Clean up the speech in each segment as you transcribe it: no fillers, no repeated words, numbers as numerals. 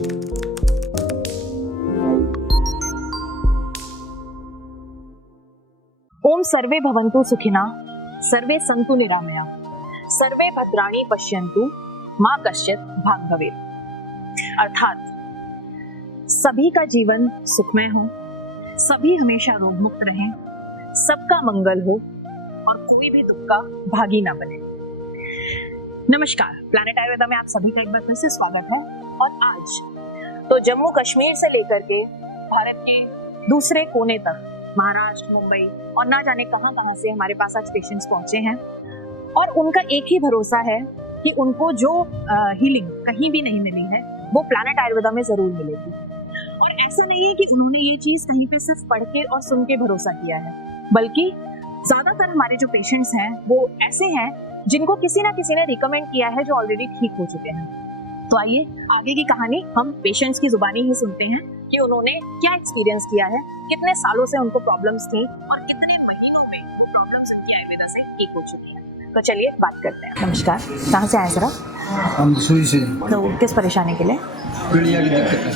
ओम सर्वे भवन्तु सुखिनः, सर्वे सन्तु निरामया, सर्वे भद्राणि पश्यन्तु, मां कश्चित् भाग भवेत्। अर्थात सभी का जीवन सुखमय हो, सभी हमेशा रोग मुक्त रहें, सबका मंगल हो और कोई भी दुख का भागी ना बने। नमस्कार, प्लैनेट आयुर्वेदा में आप सभी का एक बार फिर से स्वागत है। और आज तो जम्मू कश्मीर से लेकर के भारत के दूसरे कोने तक, महाराष्ट्र, मुंबई और ना जाने कहां से हमारे पास आज पेशेंट्स पहुंचे हैं और उनका एक ही भरोसा है कि उनको जो हीलिंग कहीं भी नहीं मिली है वो प्लैनेट आयुर्वेदा में जरूर मिलेगी। और ऐसा नहीं है कि उन्होंने ये चीज कहीं पे सिर्फ पढ़ के और सुन के भरोसा किया है, बल्कि ज्यादातर हमारे जो पेशेंट्स हैं वो ऐसे हैं जिनको किसी ना किसी ने रिकमेंड किया है, जो ऑलरेडी ठीक हो चुके हैं। तो आइए आगे की कहानी हम पेशेंट्स की जुबानी ही सुनते हैं कि उन्होंने क्या एक्सपीरियंस किया है, कितने सालों से उनको प्रॉब्लम्स थी और कितने महीनों में वो प्रॉब्लम्स उनकी आयुर्वेदा से ठीक हो चुकी हैं। तो चलिए बात करते हैं। नमस्कार, कहाँ से आए सर आप? हम सुई से। तो किस परेशानी के लिए? पीलिया की दिक्कत है।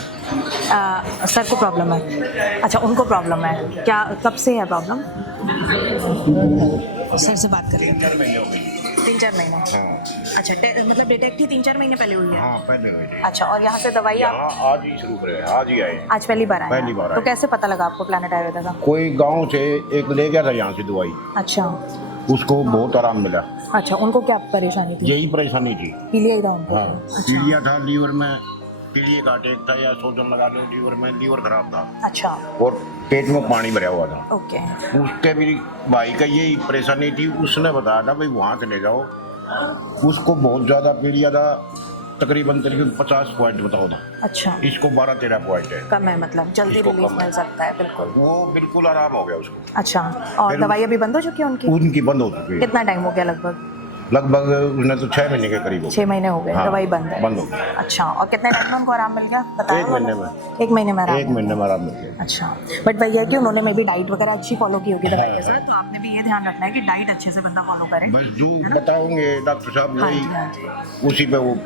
सर को प्रॉब्लम है? अच्छा, उनको प्रॉब्लम है। क्या कब से है प्रॉब्लम? सर से बात करिए। 3-4 महीने। हाँ। अच्छा, मतलब डिटेक्ट ही 3-4 महीने पहले हुई है? हाँ, पहले हुई थी। अच्छा, और यहाँ से दवाई आप आज ही शुरू करे, आज ही आए। आज पहली बार आए? पहली बार तो आए। कैसे पता लगा आपको प्लैनेट आयुर्वेदा का? कोई गांव से एक ले गया था यहाँ से दवाई, अच्छा उसको बहुत आराम मिला। अच्छा, उनको क्या परेशानी थी? यही परेशानी थी। पीलिया ही था उनको? हाँ, अच्छा पीलिया था लीवर में, पीलिए का अटैक था या सोजन लगा लो लीवर में, लीवर खराब था अच्छा, और पेट में पानी भरा हुआ था। ओके। उसके भी भाई का यही परेशानी थी, उसने बताया था भाई वहाँ चले जाओ। उसको बहुत ज़्यादा पीलिया था, तकरीबन 50 पॉइंट बताओ था। अच्छा, इसको 12-13 पॉइंट है। कम है, मतलब जल्दी इसको रिलीफ कम है। मिल सकता है। बिल्कुल। वो बिल्कुल आराम हो गया उसको। अच्छा, और फिर दवाई अभी बंद हो चुकी है उनकी? उनकी बंद हो चुकी है। कितना टाइम हो गया लगभग? लगभग उसने तो 6 महीने के करीब हो 6 महीने हो गए। हाँ, दवाई बंद है? बंद हो गई। अच्छा, और कितने टाइम में उनको आराम मिल गया बताया? 1 महीने में। 1 महीने में आराम? 1 महीने में आराम मिल गया। अच्छा, बट वही है कि उन्होंने मे भी डाइट वगैरह अच्छी फॉलो की होगी दवाई के साथ, तो आपने भी ये ध्यान रखना है कि डाइट अच्छे से बंदा फॉलो करे। बस जो बताओगे डॉक्टर साहब हाँ वही जी, हाँ जी। उसी पे वो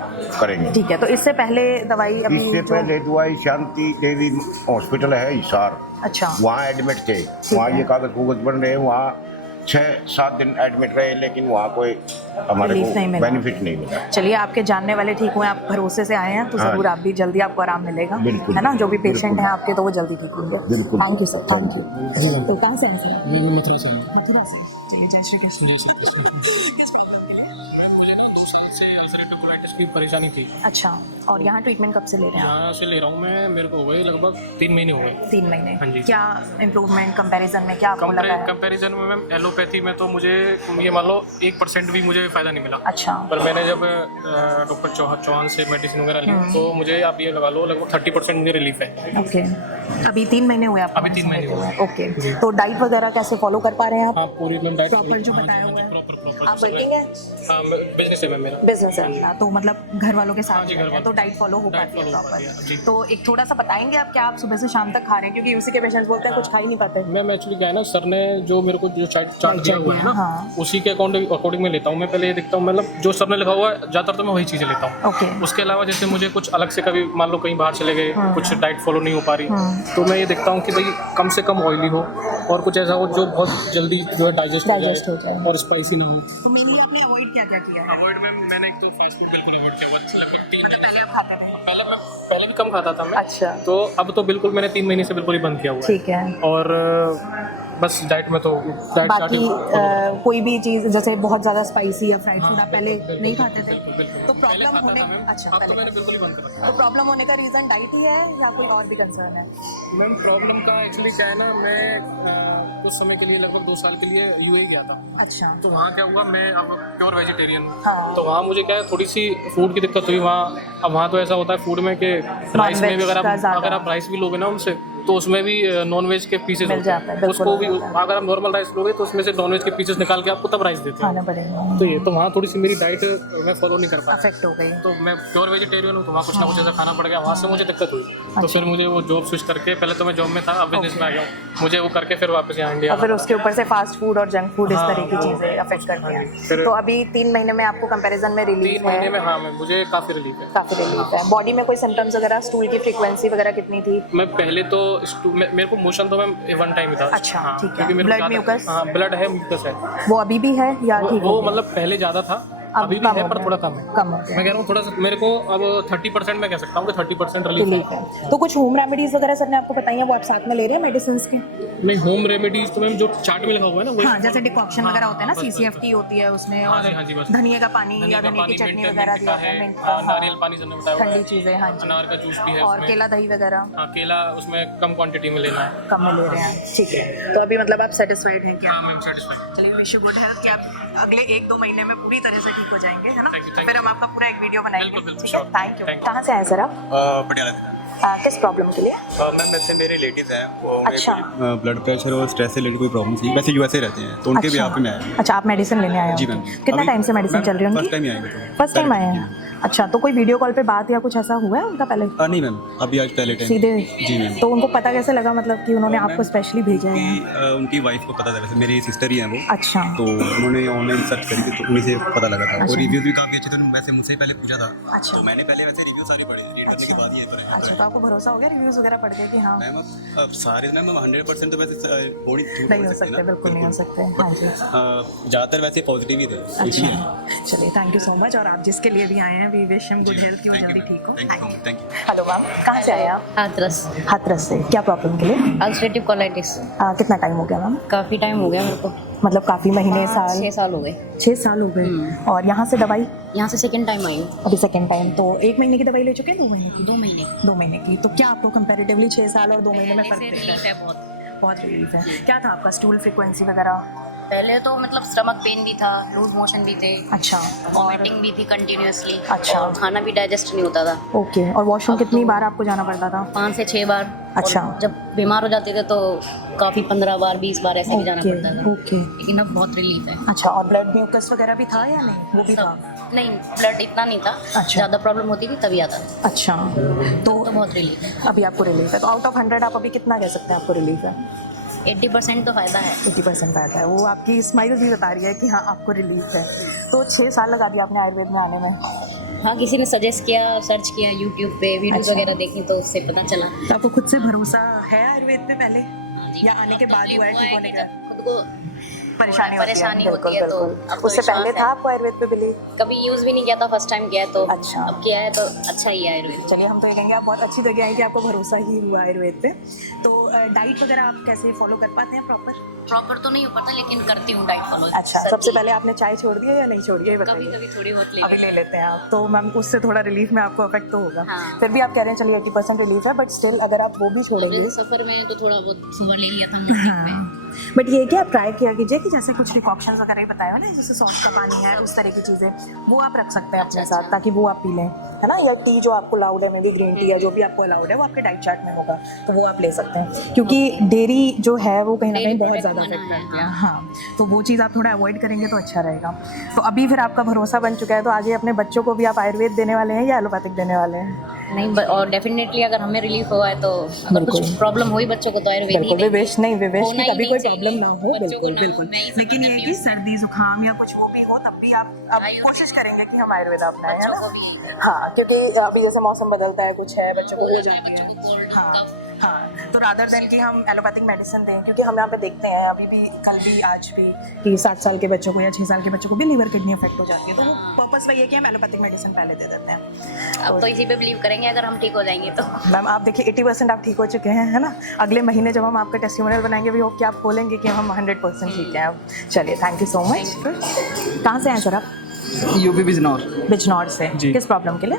करेंगे। ठीक है, तो इससे पहले दवाई अभी इससे पहले दवाई शांति देवी हॉस्पिटल है हिसार, अच्छा, वहाँ एडमिट थे। वहाँ है। ये कागज बन रहे, वहाँ 6-7 दिन एडमिट रहे, लेकिन वहाँ कोई हमारे रिलीफ को नहीं मिला। बेनिफिट नहीं मिला। चलिए, आपके जानने वाले ठीक हुए, आप भरोसे से आए हैं, तो हाँ। जरूर आप भी जल्दी आपको आराम मिलेगा, बिल्कुल। है ना? जो भी पेशेंट बिल्कुल। हैं आपके, तो वो जल्दी ठीक होंगे। बिल्कुल। Thank you sir, thank you. तो कहाँ से हैं सर? ये मथुरा से। मथुरा से। चलिए, जय श्री कृष्ण। जय श्री कृष्ण। मुझे ना 2 साल से अल्सरेटिव कोलाइटिस की परेशानी थी। अच्छा, और यहाँ ट्रीटमेंट कब से ले रहे हैं आप? यहाँ से ले रहा हूँ मैं, मेरे को हो गए लगभग 3 महीने हो गए। 3 महीने। हाँ जी। क्या इम्प्रूवमेंट कंपैरिजन में क्या आपको लगा है? कंपैरिजन में मैम एलोपैथी में तो मुझे ये मान लो 1% भी मुझे फ़ायदा नहीं मिला। अच्छा, पर मैंने जब डॉक्टर चौहान से मेडिसिन वगैरह ली तो मुझे आप ये लगा लो लगभग 30% मुझे रिलीफ है। ओके। अभी 3 महीने हुए आपको? अभी 3 महीने हुए। ओके, तो डाइट वगैरह कैसे फॉलो कर पा रहे हैं आप? हाँ, पूरी मैम डाइट प्रॉपर जो बताया हुआ है? आप वर्किंग है? हाँ, बिजनेस है मैम मेरा। बिजनेस है अपना, तो मतलब घर वालों के हाँ साथ जी, रहते घर हैं, तो वालों- डाइट फॉलो हो डाइट पाती है follow हो पाती है, प्रॉपर। जी। तो एक थोड़ा सा बताएंगे आप, क्या आप सुबह से शाम तक खा रहे हैं? क्योंकि यूसी के पेशेंट्स बोलते हैं कुछ खा ही नहीं पाते। मैं एक्चुअली क्या है ना, सर ने जो मेरे को जो चार्ट दिया हुआ है ना, हाँ। उसी के अकॉर्डिंग में लेता हूँ। मैं पहले ये देखता हूँ, मतलब जो सर ने लिखा हुआ है ज़्यादातर तो मैं वही चीज़ें लेता हूँ। ओके। उसके अलावा जैसे मुझे कुछ अलग से कभी मान लो कहीं बाहर चले गए, कुछ डाइट फॉलो नहीं हो पा रही, तो मैं ये देखता हूँ कि भाई कम से कम ऑयली हो और कुछ ऐसा हो जो बहुत जल्दी जो है डाइजेस्ट हो हो जाए। और स्पाइसी ना हो। तो मेनली आपने अवॉइड क्या क्या किया है? अवॉइड में मैंने एक तो फास्ट फूड बिल्कुल अवॉइड किया हुआ है, लगभग 3 महीने पहले आप खाते थे? पहले भी कम खाता था मैं। अच्छा, तो अब तो बिल्कुल मैंने 3 महीने से बिल्कुल ही बंद किया हुआ है। ठीक है। और बस डाइट में तो डाइट बाकी कोई भी चीज़ जैसे बहुत ज़्यादा स्पाइसी या फ्राइड फूड आप पहले नहीं खाते थे, तो प्रॉब्लम होने अच्छा अब तो पहले मैंने बिल्कुल ही बंद कर रखा तो प्रॉब्लम होने का रीज़न डाइट ही है या कोई और भी कंसर्न है? है। मैम प्रॉब्लम का एक्चुअली क्या है ना, मैं कुछ समय के लिए लगभग 2 साल के लिए यूएई गया था। अच्छा, तो वहाँ क्या हुआ, मैं अब प्योर वेजिटेरियन हूँ। हाँ। तो वहाँ मुझे क्या है थोड़ी सी फूड की दिक्कत हुई वहाँ। अब वहाँ तो ऐसा होता है फूड में कि राइस में भी Non-veg का ज़्यादा। अगर आप राइस भी लोगे ना उनसे तो उसमें भी नॉन वेज के पीसेस मिल होते जाता है, हैं, बिल्कुल उसको भी मिल जाता है। अगर आप नॉर्मल राइस लोगे तो उसमें से नॉन वेज के पीसेस निकाल के आपको तब राइस देते हैं। खाना पड़ेगा, तो ये तो वहाँ थोड़ी सी मेरी डाइट मैं फॉलो नहीं कर पाया, अफेक्ट हो गई। तो मैं प्योर वेजिटेरियन हूँ, तो वहाँ कुछ ना कुछ ऐसा खाना पड़ गया, वहाँ से मुझे दिक्कत हुई। तो फिर मुझे वो जॉब स्विच करके, पहले तो मैं जॉब में था, अब बिजनेस में आ गया हूँ, मुझे वो करके फिर वापस यहाँ इंडिया और फिर उसके ऊपर से फास्ट फूड और जंक फूड इस हाँ, तरह की वो- चीज़ें अफेक्ट करती हैं। फिर- तो अभी 3 महीने में आपको कंपैरिजन में 3 रिलीफ महीने है, में हाँ मुझे काफ़ी रिलीफ है। काफ़ी रिलीफ है। बॉडी में कोई सिम्टम्स वगैरह, स्टूल की फ्रीक्वेंसी वगैरह कितनी थी? मैं पहले तो मेरे को मोशन तो मैं 1 टाइम ही था। अच्छा, हाँ, ठीक है। क्योंकि मेरे को ब्लड ज़्यादा- म्यूकस? हाँ ब्लड है, म्यूकस है। वो अभी भी है या ठीक वो हो गया? मतलब पहले ज़्यादा था, अब अभी भी कम है हो पर गया। थोड़ा कम है। कम हो गया, मैं कह रहा हूँ थोड़ा सा मेरे को अब 30% मैं कह सकता हूँ कि 30% रिलीफ रिलीफ है। है। तो कुछ होम रेमेडीज वगैरह सर ने आपको बताई हैं, वो आप साथ में ले रहे हैं मेडिसिन के? नहीं, होम रेमेडीज तो मैम जो चार्ट में लिखा हुआ है ना वही। हाँ, जैसे डिकॉक्शन हाँ, वगैरह होते हैं ना, बस, बस, CCFT होती है उसमें, हाँ और जी, हाँ जी, बस। धनिया का पानी या धनिया की चटनी वगैरह दिया है, मिंट का, हाँ, नारियल पानी से बताया हुआ ठंडी है, चीज़ें, हाँ जी। अनार का जूस भी है और उसमें। केला दही वगैरह हाँ, केला उसमें कम क्वांटिटी में लेना है। कम में ले रहे हैं, ठीक है। तो अभी मतलब आप सेटिस्फाइड हैं क्या? हाँ मैम, सेटिस्फाइड। चलिए, विश यू गुड हेल्थ कि आप अगले 1-2 महीने में पूरी तरह से ठीक हो जाएंगे, है ना? Thank you, thank फिर you. हम आपका पूरा एक वीडियो बनाएंगे, बिल्कुल, बिल्कुल, ठीक है? sure. Thank you. Thank you. कहाँ से आए सर आप? पटियाला से। किस प्रॉब्लम के लिए? मैम वैसे मेरे रिलेटिव हैं, वो अच्छा। ब्लड प्रेशर और स्ट्रेस से रिलेटेड कोई प्रॉब्लम थी, वैसे यूएसए रहते हैं, तो उनके भी आप में आए हैं। अच्छा, आप मेडिसिन लेने आए हो? जी मैम। कितना अभी- टाइम से मेडिसिन मैम, चल रही है फर्स्ट टाइम उनकी? ही आएंगे तो फर्स्ट टाइम आए जी हैं? अच्छा, तो कोई वीडियो कॉल पे बात या कुछ ऐसा हुआ है उनका पहले? नहीं मैम, अभी आज पहले टाइम सीधे? जी मैम। तो उनको पता कैसे लगा, मतलब कि उन्होंने आपको स्पेशली भेजा है? उनकी उनकी वाइफ को पता था, वैसे मेरी सिस्टर ही हैं वो, अच्छा, तो उन्होंने ऑनलाइन सर्च करी थी, तो उन्हीं से पता लगा था। अच्छा। और रिव्यूज भी काफ़ी अच्छे थे, उन्होंने वैसे मुझसे पहले पूछा था, अच्छा। तो मैंने पहले वैसे रिव्यू सारे पढ़े, रीड करने के बाद ही पर अच्छा, तो आपको भरोसा हो गया रिव्यूज वगैरह पढ़ के कि हाँ? मैम अब सारे ना मैम 100% तो वैसे हो नहीं हो सकते, बिल्कुल नहीं हो सकते, हाँ जी। ज़्यादातर वैसे पॉजिटिव ही थे, इसलिए। अच्छा, चलिए, थैंक यू सो मच। और आप जिसके लिए भी आए हैं, we wish him good health, कि वो जल्दी ठीक हो। Thank you. हेलो मैम, कहाँ से आए आप? हाथरस हाथरस से। क्या प्रॉब्लम के लिए? Ulcerative colitis. कितना टाइम हो गया मैम? काफ़ी टाइम हो गया मेरे को, मतलब काफ़ी महीने, साल? 6 साल हो गए। 6 साल हो गए। और यहाँ से दवाई? यहाँ से सेकंड टाइम आई हूँ। अभी सेकेंड टाइम। तो 1 महीने की दवाई ले चुके हैं, 2 महीने की? 2 महीने 2 महीने की। तो क्या आपको कंपैरेटिवली 6 साल और 2 महीने में पहले फर्क से दिखता रिलीफ है? है बहुत। बहुत रिलीफ है। क्या था आपका स्टूल फ्रीक्वेंसी वगैरह? पहले तो मतलब स्टमक पेन भी था, लूज मोशन भी थे, अच्छा, वॉमिटिंग भी थी कंटिन्यूअसली। अच्छा। और खाना भी डाइजेस्ट नहीं होता था। ओके। और वॉशरूम अब कितनी तो- बार आपको जाना पड़ता था? 5 से 6 बार। अच्छा। और जब बीमार हो जाते थे तो काफ़ी 15 बार 20 बार ऐसे भी जाना ओके, पड़ता था। ओके। लेकिन अब बहुत रिलीफ है। अच्छा, और ब्लड म्यूकस वगैरह भी था या नहीं? वो भी था? सब नहीं, ब्लड इतना नहीं था। अच्छा। ज़्यादा प्रॉब्लम होती थी तभी आता था। अच्छा, तो तो बहुत रिलीफ है। अभी आपको रिलीफ है। तो आउट ऑफ 100 आप अभी कितना कह सकते हैं आपको रिलीफ है? 80% तो फ़ायदा है। 80% फायदा है। वो आपकी स्माइल भी बता रही है कि हाँ, आपको रिलीफ है। तो 6 साल लगा दिया आपने आयुर्वेद में आने में? हाँ, किसी ने सजेस्ट किया, सर्च किया यूट्यूब पे, वीडियोस अच्छा। वगैरह देखी तो उससे पता चला। तो आपको खुद से भरोसा है आयुर्वेद पे पहले, या आने के बाद हुआ है ठीक होने का? खुद को परेशानी परेशानी होती होती है, है तो बिल्कुल। आपको उससे पहले विश्वास था है। आपको आयुर्वेद पे बिलीव? कभी यूज़ भी नहीं किया था, फर्स्ट टाइम किया है तो अच्छा। अब किया है तो अच्छा ही है आयुर्वेद। चलिए, हम तो ये कहेंगे आप बहुत अच्छी जगह आई कि आपको भरोसा ही हुआ आयुर्वेद पे। तो डाइट वगैरह आप कैसे फॉलो कर पाते हैं प्रॉपर? प्रॉपर तो नहीं हो पाता लेकिन करती हूँ डाइट फॉलो। अच्छा, सबसे पहले आपने चाय छोड़ दी है या नहीं छोड़ी है, ये कभी बताइए। कभी थोड़ी बहुत अभी ले लेते हैं आप, तो मैम उससे थोड़ा रिलीफ में आपको अफेक्ट तो होगा। हाँ। फिर भी आप कह रहे हैं चलिए 80% रिलीफ है, बट स्टिल अगर आप वो भी छोड़ेंगे। सफ़र में तो थोड़ा बहुत सुबह ले लिया था हमने break में। बट ये कि आप ट्राई किया कीजिए कि जैसे कुछ डिकॉक्शंस वगैरह ही बताया हो ना, जैसे सॉस का पानी है, उस तरह की चीज़ें वो आप रख सकते हैं अपने अच्छा, साथ, ताकि वो आप पी लें, है ना? या टी जो आपको अलाउड है, मे बी ग्रीन टी या जो भी आपको अलाउड है वो आपके डाइट चार्ट में होगा, तो वो आप ले सकते हैं। क्योंकि डेयरी जो है वो कहीं ना कहीं Dairy बहुत product ज़्यादा मना इफेक्ट है, करती है। हाँ, तो वो चीज़ आप थोड़ा अवॉइड करेंगे तो अच्छा रहेगा। तो अभी फिर आपका भरोसा बन चुका है, तो आगे अपने बच्चों को भी आप आयुर्वेद देने वाले हैं या एलोपैथिक देने वाले हैं? नहीं, और डेफिनेटली अगर हमें रिलीफ हुआ है तो अगर कुछ बिल्कुल। प्रॉब्लम हुई बच्चों को तो आयुर्वेद ही बिल्कुल, देंगे। विवेश नहीं, विवेश होना की ही कभी नहीं कोई चाहिए। प्रॉब्लम ना हो, बच्चों को बिल्कुल ना- बिल्कुल। मैं इसी लेकिन ये करती कि हूँ। सर्दी जुकाम या कुछ वो भी हो तब भी आप आयुर्वेद- कोशिश करेंगे कि हम आयुर्वेद अपनाएं, है बच्चों ना? को भी हाँ, क्योंकि अभी जैसे मौसम बदलता है, कुछ है, बच्चों को हो जाती बच्चों है। को cold, हाँ cough। हाँ, तो रादर देन कि हम एलोपैथिक मेडिसिन दें, क्योंकि हम यहाँ पे देखते हैं अभी भी, कल भी, आज भी, कि 7 साल के बच्चों को या 6 साल के बच्चों को भी लीवर किडनी अफेक्ट हो जाती है, तो वो पर्पस वही है कि हम एलोपैथिक मेडिसिन पहले दे देते हैं। अब तो इसी पे बिलीव करेंगे अगर हम ठीक हो जाएंगे तो। मैम आप देखिए 80% आप ठीक हो चुके हैं, है ना? अगले महीने जब हम आपका टेस्टिमोनियल बनाएंगे, भी होप कि आप बोलेंगे कि हम 100% ठीक हैं अब। चलिए, थैंक यू सो मच। कहाँ से हैं सर आप? यूपी बिजनौर। बिजनौर से। जी। किस प्रॉब्लम के लिए?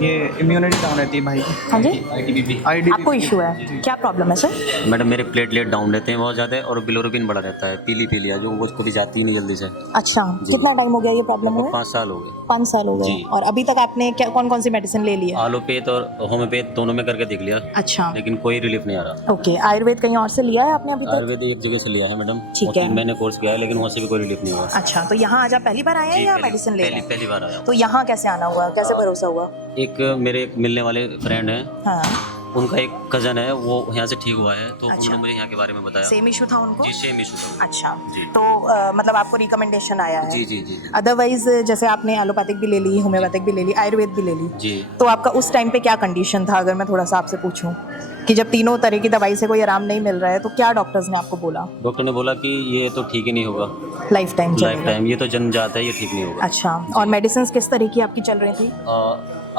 ये इम्यूनिटी डाउन रहती है भाई की। हाँ जी, आईडी आपको इशू है, क्या प्रॉब्लम है सर? मैडम मेरे प्लेटलेट डाउन रहते हैं बहुत ज़्यादा और बिलोरुबिन बढ़ा रहता है, पीली पीलिया जो वो कभी जाती ही नहीं जल्दी से। अच्छा, कितना टाइम हो गया ये प्रॉब्लम हुआ? 5 साल हो गए। 5 साल हो गए। जी। और अभी तक आपने क्या कौन कौन सी मेडिसिन ले ली है? आलोपैथ और होम्योपैथ दोनों में करके देख लिया, अच्छा, लेकिन कोई रिलीफ नहीं आ रहा। ओके। आयुर्वेद कहीं और से लिया है आपने अभी तक? आयुर्वेदिक एक जगह से लिया है मैडम, ठीक और है। 3 महीने कोर्स किया है, लेकिन वहाँ से भी कोई रिलीफ नहीं हुआ। अच्छा, तो यहाँ आज आप पहली बार आए हैं जी, या पहली- मेडिसिन ले रहे हैं? पहली बार आया हूँ। तो यहाँ कैसे आना हुआ, कैसे भरोसा हुआ? एक मेरे मिलने वाले फ्रेंड हैं, हाँ, उनका एक कज़न है, वो यहाँ से ठीक हुआ है, तो अच्छा। उन्होंने मुझे यहाँ के बारे में बताया। सेम इशू था उनको? जी सेम इशू था। अच्छा, जी। तो मतलब आपको रिकमेंडेशन आया है? जी जी जी अदरवाइज जैसे आपने एलोपैथिक भी ले ली, होम्योपैथिक भी ले ली, आयुर्वेद भी ले ली, जी। तो आपका उस टाइम पे क्या कंडीशन था, अगर मैं थोड़ा सा आपसे पूछूं कि जब तीनों तरह की दवाई से कोई आराम नहीं मिल रहा है, तो क्या डॉक्टर्स ने आपको बोला? डॉक्टर ने बोला कि ये तो ठीक ही नहीं होगा, लाइफ टाइम लाइफ टाइम ये तो जन्मजात है, ये ठीक नहीं होगा। अच्छा, और मेडिसिन किस तरह की आपकी चल रही थी?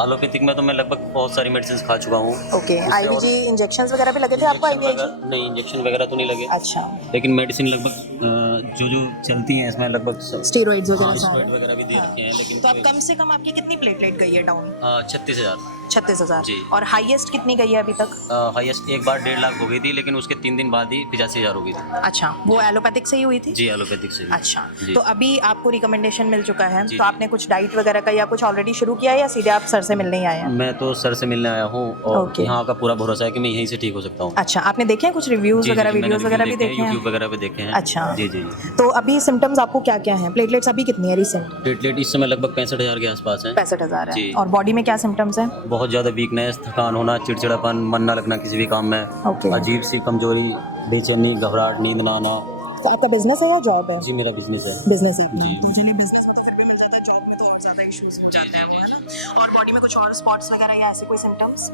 एलोपैथिक में तो मैं लगभग बहुत सारी मेडिसिन खा चुका हूँ। ओके, उससे आईवीजी इंजेक्शंस वगैरह भी लगे थे आपको? Injection IVG? वगैरह- नहीं, इंजेक्शन वगैरह तो नहीं लगे, अच्छा, लेकिन मेडिसिन लगभग जो जो चलती हैं इसमें लगभग स्टेरॉइड्स वगैरह सारे? स्टेरॉइड वगैरह भी दे रखे हैं, लेकिन तो अब कम से कम आपकी कितनी प्लेटलेट गई है डाउन? 36,000। 36,000। जी। और हाईएस्ट कितनी गई है अभी तक? हाईएस्ट एक बार 1.5 लाख हो गई थी, लेकिन उसके 3 दिन बाद ही 85,000 हो गई थी। अच्छा, वो एलोपैथिक से ही हुई थी? जी एलोपैथिक से भी। अच्छा, जी। तो अभी आपको रिकमेंडेशन मिल चुका है, जी, तो जी। आपने कुछ डाइट वगैरह का या कुछ ऑलरेडी शुरू किया है या सीधे आप सर से मिलने ही आए हैं? मैं तो सर से मिलने आया हूँ, और ओके। यहाँ का पूरा भरोसा है कि मैं यहीं से ठीक हो सकता हूँ। अच्छा, आपने देखे हैं कुछ रिव्यूज वगैरह, वीडियोस वगैरह भी देखे हैं? यूट्यूब वगैरह पे देखे हैं। अच्छा। जी जी जी। तो अभी सिम्टम्स आपको क्या क्या हैं? प्लेटलेट्स अभी कितनी है रिसेंट? प्लेटलेट इस समय लगभग 65,000 के आसपास है। 65,000 है। जी। और बॉडी में क्या सिम्टम्स हैं? बहुत ज़्यादा वीकनेस, थकान होना, चिड़चिड़ापन, मन ना लगना किसी भी काम में, ओके। अजीब सी कमजोरी, बेचैनी, घबराहट, नींद ना आना। तो आपका बिजनेस है या जॉब है? जी मेरा बिजनेस है। बिजनेस है। जी। तो चलिए, बिजनेस में तो फिर भी मिल जाता है, जॉब में तो और ज़्यादा इश्यूज हो जाते हैं, है ना? और बॉडी में कुछ और स्पॉट्स वगैरह या ऐसे कोई सिम्टम्स,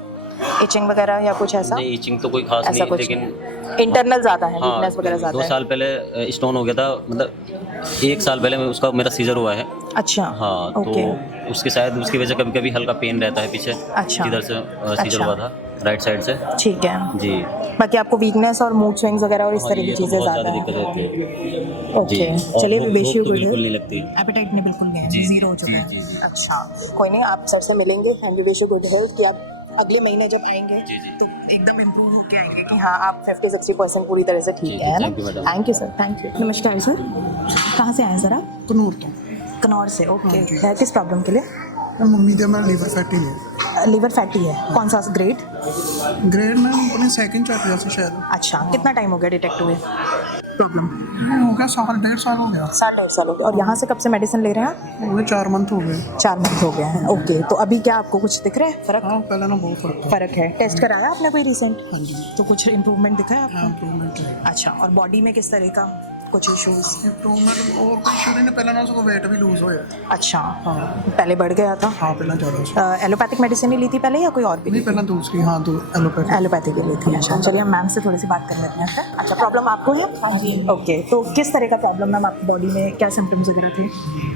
इचिंग वगैरह या कुछ ऐसा? नहीं, इचिंग तो कोई खास ऐसा नहीं, कुछ लेकिन इंटरनल ज़्यादा है, हाँ, वीकनेस वगैरह 2 ज़्यादा है? साल पहले स्टोन हो गया था, मतलब 1 साल पहले उसका मेरा सीजर हुआ है। अच्छा, हाँ, ओके। तो उसके शायद उसकी वजह से कभी कभी हल्का पेन रहता है पीछे, अच्छा। जिधर से सीजर अच्छा। हुआ था, राइट साइड से। ठीक है। जी। बाकी आपको वीकनेस और मूड स्विंग्स वगैरह और इस हाँ, तरह की ये तो चीज़ें बहुत ज़्यादा दिक्कत हैं? रहती है। ओके, जी। और चलिए, भूख- विश यू भूख तो गुड बिल्कुल नहीं लगती। एपेटाइट में बिल्कुल गए हैं, जी, जीरो हो चुका जी, है। जी, जी। अच्छा, कोई नहीं, आप सर से मिलेंगे, and we wish you good health कि आप अगले महीने जब आएंगे जी, जी। तो एकदम इम्प्रूव होके आएंगे कि हाँ, आप 50-60% पूरी तरह से ठीक जी, है ना? thank you, madam। Thank you sir, thank you. नमस्कार सर, कहाँ से आए सर आप? कनूर तो कनौर से, ओके। किस प्रॉब्लम के लिए? मम्मी दे मेरा लीवर फैटी है। लीवर फैटी है, कौन सा ग्रेड? ग्रेड में अपने सेकंड चैप्टर से शायद अच्छा, कितना टाइम हो गया डिटेक्ट हुए? प्रॉब्लम हो गया, 1.5 साल हो गया। 1.5 साल हो गया। और यहाँ से कब से मेडिसिन ले रहे हैं आप? हो गए 4 मंथ हो गए। 4 मंथ हो गए हैं, ओके। तो अभी क्या आपको कुछ दिख रहा है फर्क? हाँ, पहले ना बहुत फर्क था। फर्क है? टेस्ट कराया आपने कोई रिसेंट? हाँ जी। तो कुछ इम्प्रूवमेंट दिखा है हाँ, आपको? इम्प्रूवमेंट है। अच्छा, और बॉडी में किस तरह का कुछ इश्यूज? इम्प्रूवमेंट और कोई इशू नहीं, पहले ना उसको वेट भी लूज होया। अच्छा, हाँ पहले बढ़ गया था? हाँ, पहले ज़्यादा। एलोपैथिक मेडिसिन ही ली थी पहले या कोई और भी? नहीं, पहले दूसरी, हाँ, तो एलोपैथी। एलोपैथिक ही ली थी। अच्छा, चलिए हम मैम से थोड़ी सी बात कर लेते हैं फिर। अच्छा, प्रॉब्लम आपको है? हाँ जी। ओके, तो किस तरह का प्रॉब्लम मैम आपकी बॉडी में, क्या सिम्टम्स वगैरह थे?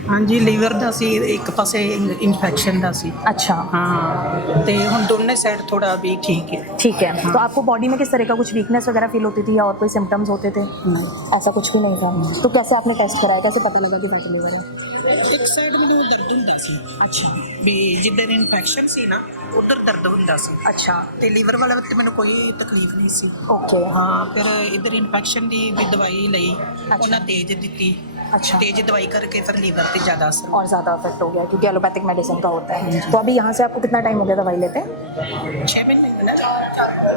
हाँ जी, ਲੀਵਰ ਦਾ ਸੀ, ਇੱਕ ਪਾਸੇ ਇਨਫੈਕਸ਼ਨ ਦਾ ਸੀ। अच्छा, ਹਾਂ ਤੇ ਹੁਣ ਦੋਨੇ ਸਾਈਡ ਥੋੜਾ ਵੀ ਠੀਕ ਹੈ। ठीक है। तो आपको बॉडी में किस तरह का कुछ वीकनेस वगैरह फील होती थी या और कोई सिम्टम्स होते थे? नहीं, ऐसा कुछ भी नहीं था। तो कैसे आपने टेस्ट कराया, कैसे पता लगा कि फैटी लीवर है? ਇੱਕ ਸਾਈਡ ਮੈਨੂੰ ਦਰਦ ਹੁੰਦਾ ਸੀ। अच्छा, ਵੀ ਜਿੱਦਾਂ ਇਨਫੈਕਸ਼ਨ ਸੀ ਨਾ, ਉਧਰ ਦਰਦ ਹੁੰਦਾ ਸੀ। अच्छा, ਤੇ ਲੀਵਰ ਵਾਲੇ ਵਿੱਚ ਮੈਨੂੰ ਕੋਈ ਤਕਲੀਫ ਨਹੀਂ ਸੀ। ओके, ਹਾਂ, ਫਿਰ ਇਧਰ ਇਨਫੈਕਸ਼ਨ ਦੀ ਵੀ ਦਵਾਈ ਲਈ, ਉਹਨਾਂ ਤੇਜ਼ ਦਿੱਤੀ। अच्छा। ਤੇਜ਼ ਦਵਾਈ ਕਰਕੇ ਫਿਰ ਲੀਵਰ ਤੇ ਜ਼ਿਆਦਾ ਅਸਰ और ज़्यादा इफेक्ट हो गया क्योंकि एलोपैथिक मेडिसिन का होता है। तो अभी यहाँ से आपको कितना टाइम हो गया दवाई लेते हैं? 6 महीने ना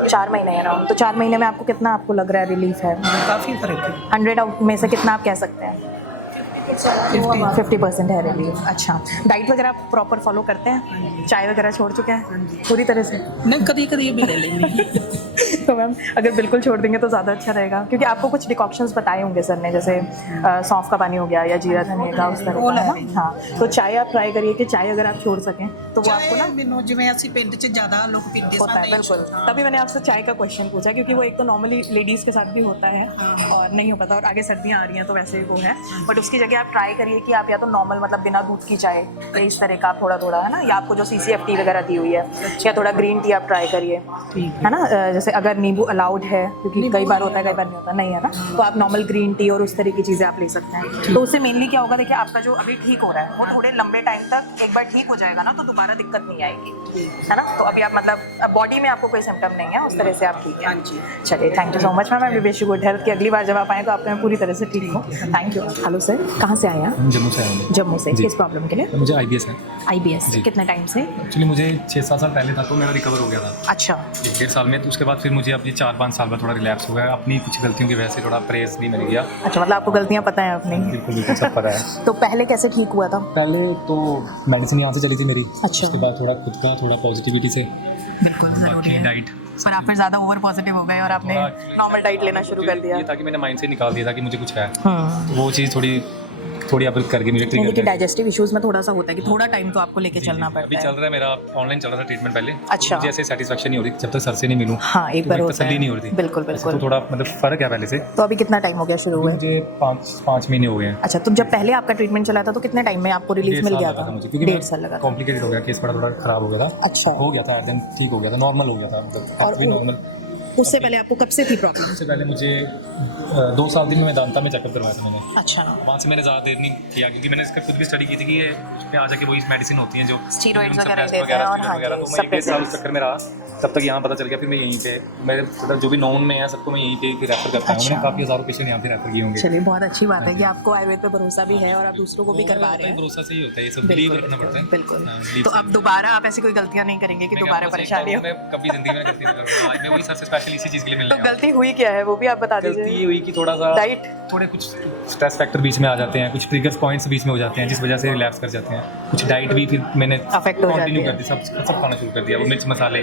4 महीने है ना? तो 4 महीने में आपको कितना आपको लग रहा है रिलीफ है? ਕਾਫੀ ਫਰਕ ਹੈ। 100 आउट में से कितना आप कह सकते हैं? 50% है रिलीफ। अच्छा, डाइट वगैरह आप प्रॉपर फॉलो करते हैं? चाय वगैरह छोड़ चुके हैं पूरी तरह से? नहीं, कभी कभी भी ले लेंगे। तो मैम अगर बिल्कुल छोड़ देंगे तो ज़्यादा अच्छा रहेगा क्योंकि आपको कुछ डिकॉक्शंस बताए होंगे सर ने, जैसे सौंफ का पानी हो गया या जीरा धनिया का, उस तरह वो का, है ले ना? हाँ, तो चाय आप ट्राई करिए कि चाय अगर आप छोड़ सकें तो वो आपको ना ਮੈਨੂੰ ਜਿਵੇਂ ਅਸੀਂ ਪਿੰਡ 'ਚ ਜ਼ਿਆਦਾ ਲੋਕ ਪੀਂਦੇ होता है। बिल्कुल, तभी मैंने आपसे चाय का क्वेश्चन पूछा क्योंकि वो एक तो नॉर्मली लेडीज़ के साथ भी होता है और नहीं हो पाता, और आगे सर्दियाँ आ रही हैं तो वैसे ही वो है। बट उसकी जगह आप ट्राई करिए कि आप या तो नॉर्मल मतलब बिना दूध की चाय या इस तरह का आप थोड़ा थोड़ा, है ना, या आपको जो CCFT वगैरह दी हुई है, या थोड़ा ग्रीन टी आप ट्राई करिए, है ना? जैसे अगर अगर नींबू अलाउड है, क्योंकि कई बार होता है कई बार नहीं होता, नहीं है ना, तो आप नॉर्मल ग्रीन टी और उस तरह की चीज़ें आप ले सकते हैं। तो उससे मेनली क्या होगा, देखिए आपका जो अभी ठीक हो रहा है वो थोड़े लंबे टाइम तक एक बार ठीक हो जाएगा ना, तो दोबारा दिक्कत नहीं आएगी, है ना। तो अभी आप मतलब बॉडी में आपको कोई सिम्टम नहीं है, उस तरह से आप ठीक है। चलिए, thank you so much ma'am, I wish you good health, कि अगली बार जब आप आएँ तो आपको मैं पूरी तरह से ठीक हो। Thank you. हेलो सर, कहाँ से आए हैं? जम्मू से आए जम्मू से। किस प्रॉब्लम के लिए? मुझे IBS है। IBS कितने टाइम से? एक्चुअली मुझे 6-7 साल पहले था तो मेरा रिकवर हो गया था अच्छा, 1-1.5 साल में। तो उसके बाद फिर मुझे अब ये 4-5 साल बाद थोड़ा रिलैप्स हो गया, अपनी कुछ गलतियों की वजह से थोड़ा प्रेस भी मिल गया। अच्छा, मतलब आपको गलतियाँ पता है अपनी? बिल्कुल सब पता है। तो पहले कैसे ठीक हुआ था? पहले तो मेडिसिन यहाँ से चली थी मेरी। अच्छा। उसके बाद थोड़ा खुद का थोड़ा पॉजिटिविटी से, बिल्कुल ज़रूरी है। डाइट, पर आप फिर ज़्यादा ओवर पॉजिटिव हो गए और आपने नॉर्मल डाइट लेना शुरू कर दिया। ये था कि मैंने माइंड से निकाल दिया था कि मुझे कुछ है, हाँ, तो वो चीज़ थोड़ी अब करके मुझे देखिए ट्रिगर डाइजेस्टिव इश्यूज में थोड़ा सा होता है कि थोड़ा टाइम तो आपको लेके चलना अभी पड़ता चल है। रहा है मेरा, ऑनलाइन चल रहा था ट्रीटमेंट पहले। अच्छा। मुझे ऐसे सेटिस्फेक्शन नहीं हो रही जब तक सर से नहीं मिलूँ। हाँ, एक बार होता तसल्ली है। नहीं हो रही थी। बिल्कुल बिल्कुल। तो थोड़ा मतलब फ़र्क है पहले से। तो अभी कितना टाइम हो गया शुरू हुए? मुझे 5 महीने हो गए हैं। अच्छा, तो जब पहले आपका ट्रीटमेंट चला था तो कितने टाइम में आपको रिलीफ मिल गया था? मुझे, क्योंकि 1.5 साल लगा था। कॉम्प्लिकेटेड हो गया, केस थोड़ा खराब हो गया था। अच्छा। हो गया था देन ठीक हो गया था, नॉर्मल हो गया था, मतलब और नॉर्मल। उससे पहले आपको कब से थी प्रॉब्लम? उससे पहले मुझे 2 साल दिन में दांता में चेकअप करवाया था मैंने। अच्छा। वहाँ से मैंने ज़्यादा देर नहीं किया, क्योंकि मैंने इसका खुद भी स्टडी की थी कि ये उस पे आ जाके वही मेडिसिन होती हैं जो स्टीरॉइड्स वगैरह suppress देते हैं और हाँ वगैरह। जी, तो मैं 1-1.5 साल उस चक्कर में रहा, तब तक यहाँ पता चल गया। फिर मैं यहीं पे मेरे मतलब जो भी नॉन में है सबको मैं यहीं पे रेफर करता हूँ। मैंने काफ़ी हज़ारों पेशेंट यहाँ पे रेफर किए होंगे। चलिए, बहुत अच्छी बात है कि आपको आयुर्वेद पे भरोसा भी है और आप दूसरों को भी करवा रहे हैं। भरोसा से ही होता है, ये सब बिलीव रखना पड़ता है। बिल्कुल। हाँ, believe तो से। अब दोबारा आप ऐसी कोई गलतियां नहीं करेंगे कि दोबारा परेशानी हो? मैं कभी जिंदगी में गलती नहीं करूँगा। आज मैं वही सर से स्पेशल इसी चीज़ के लिए मिलने तो गलती हुई क्या है वो भी आप बता दीजिए। गलती ये हुई कि थोड़ा सा डाइट, थोड़े कुछ स्ट्रेस फैक्टर बीच में आ जाते हैं, कुछ ट्रिगर पॉइंट्स बीच में हो जाते हैं जिस वजह से रिलैप्स कर जाते हैं। कुछ डाइट भी फिर मैंने Affect हो कंटिन्यू जाती कर दी, सब खाना शुरू कर दिया। वो मिर्च मसाले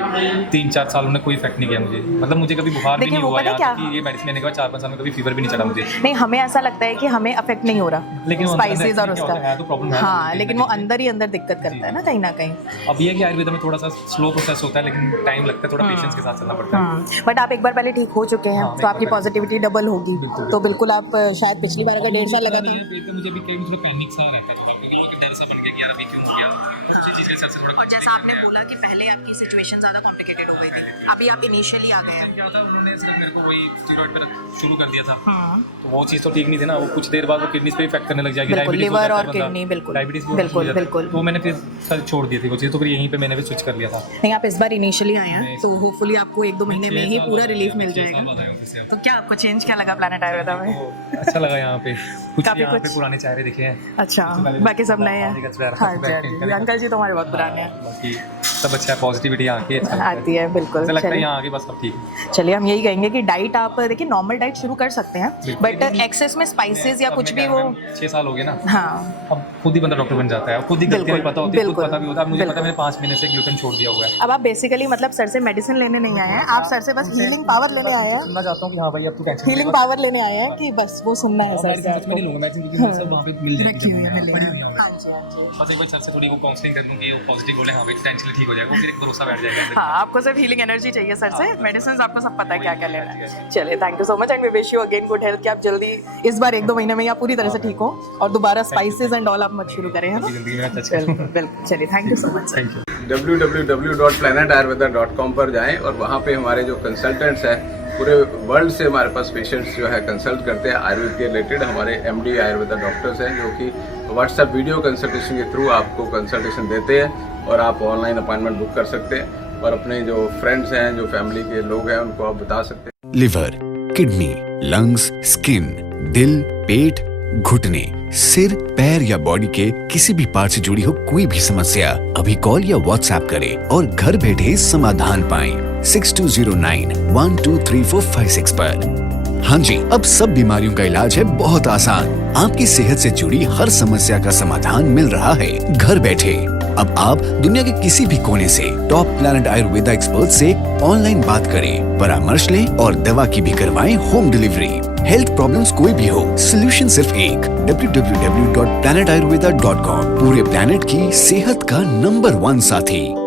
3-4 सालों में कोई इफेक्ट नहीं किया मुझे, मतलब मुझे कभी बुखार भी देखिए, नहीं वो हुआ। पता यहाँ क्या? तक कि ये मेडिसिन लेने के बाद 4-5 साल में कभी फीवर भी नहीं चढ़ा मुझे। नहीं, हमें ऐसा लगता है कि हमें अफेक्ट नहीं हो रहा, लेकिन वो अंदर स्पाइसेस और क्या होता है, तो उसका। प्रॉब्लम है। हाँ, लेकिन वो अंदर ही अंदर दिक्कत करता है ना कहीं ना कहीं। अब ये है कि आयुर्वेद में थोड़ा सा स्लो प्रोसेस होता है, लेकिन टाइम लगता है, थोड़ा पेशेंस के साथ चलना पड़ता है। बट आप एक बार पहले ठीक हो चुके हैं, हाँ, तो आपकी एक बार पॉजिटिविटी डबल होगी। तो बिल्कुल आप शायद पिछली बार अगर 1.5 साल लगा था, मुझे भी कई मुझे पैनिक सा रहता है, क्योंकि डर सा बन गया कि यार अभी क्यों हो गया, उसी चीज़ के हिसाब से थोड़ा। और जैसा आपने बोला कि पहले आपकी सिचुएशन ज़्यादा कॉम्प्लिकेटेड हो गई थी, अभी आप इनिशियली आ गए हैं। क्या था, उन्होंने सिर्फ मेरे को वही स्टेरॉइड पे शुरू कर दिया था, तो वो चीज़ तो ठीक नहीं थी ना। वो कुछ देर बाद वो किडनीज पे इफेक्ट करने लग जाएगी, बिल्कुल, डायबिटीज हो लिवर जाता है और बंदा, किडनी, बिल्कुल डायबिटीज भी बिल्कुल हो जाता है। बिल्कुल। तो मैंने फिर सर छोड़ दी थी वो चीज़, तो फिर यहीं पे मैंने भी स्विच कर लिया था। नहीं, आप इस बार इनिशियली आए हैं तो होपफुली आपको 1-2 महीने में ही पूरा रिलीफ मिल जाएगा। तो क्या आपको चेंज क्या लगा प्लैनेट आयुर्वेदा में? तो अच्छा लगा यहाँ पे, कुछ काफी यहाँ कुछ। पे पुराने चेहरे दिखे हैं। अच्छा, बाकी सब नए हैं। हाँ जी, अंकल जी तो हमारे बहुत पुराने हैं। बाकी सब अच्छा है, पॉजिटिविटी आके अच्छा लगता है। आती है, बिल्कुल। ऐसा लगता है चलिए, यहाँ आगे बस सब ठीक है। चलिए हम यही कहेंगे कि डाइट आप देखिए नॉर्मल डाइट शुरू कर सकते हैं, बट एक्सेस में स्पाइसेस या कुछ भी वो। 6 साल हो गए ना, हाँ, अब खुद ही बंदा डॉक्टर बन जाता है, खुद ही गलतियाँ भी पता होती है, खुद बिल्कुल, पता भी होता है। मुझे पता है बिल्कुल। मैंने 5 महीने से ग्लूटेन छोड़ दिया हुआ है। अब आप बेसिकली मतलब सर से मेडिसिन लेने नहीं आए हैं, आप सर से बस हीलिंग पावर लेने आए हैं। सुनना चाहता हूँ कि हाँ भाई अब तू टेंशन हीलिंग पावर लेने आए हैं कि बस वो सुनना है सर से आपको। नहीं लूँगा मेडिसिन, क्योंकि मुझे सब वहाँ पे मिल जाएगी, रखी हुई है, मिलेगी। पड़ी हुई है। हाँ जी, हाँ जी। बस एक बार सर से थोड़ी वो काउंसलिंग कर दूँ कि वो पॉजिटिव बोले, हाँ भाई टेंशन ठीक हो जाएगा, वो फिर एक भरोसा बैठ जाएगा अंदर। हाँ, आपको सिर्फ हीलिंग एनर्जी चाहिए सर से, मेडिसिन आपको सब पता है क्या क्या लेना है। चलिए, thank you so much and we wish you again good health, कि आप जल्दी इस बार 1-2 महीने में ही आप पूरी तरह से ठीक हो और दोबारा स्पाइसेस एंड ऑल आप मत शुरू करें, है ना? जिंदगी में टच कर। बिल्कुल। चलिए, thank you so much. Thank you. www.planetayurveda.com पर जाएं और वहाँ पे हमारे जो कंसल्टेंट्स हैं पूरे वर्ल्ड से हमारे पास पेशेंट्स जो है कंसल्ट करते हैं आयुर्वेद के रिलेटेड। हमारे MD आयुर्वेदा डॉक्टर्स हैं जो कि व्हाट्सएप वीडियो कंसल्टेशन के थ्रू आपको कंसल्टेशन देते हैं और आप ऑनलाइन अपॉइंटमेंट बुक कर सकते हैं और अपने जो फ्रेंड्स हैं, जो फैमिली के लोग हैं, उनको आप बता सकते हैं। लिवर, किडनी, लंग्स, स्किन, दिल, पेट, घुटने, सिर, पैर या बॉडी के किसी भी पार्ट से जुड़ी हो कोई भी समस्या, अभी कॉल या व्हाट्सएप करें और घर बैठे समाधान पाएं 6209123456 पर। हाँ जी, अब सब बीमारियों का इलाज है बहुत आसान। आपकी सेहत से जुड़ी हर समस्या का समाधान मिल रहा है घर बैठे। अब आप दुनिया के किसी भी कोने से टॉप प्लैनेट आयुर्वेदा एक्सपर्ट से ऑनलाइन बात करें, परामर्श लें और दवा की भी करवाएं होम डिलीवरी। हेल्थ प्रॉब्लम्स कोई भी हो, सोल्यूशन सिर्फ एक, www.planetayurveda.com। पूरे प्लैनेट की सेहत का नंबर 1 साथी।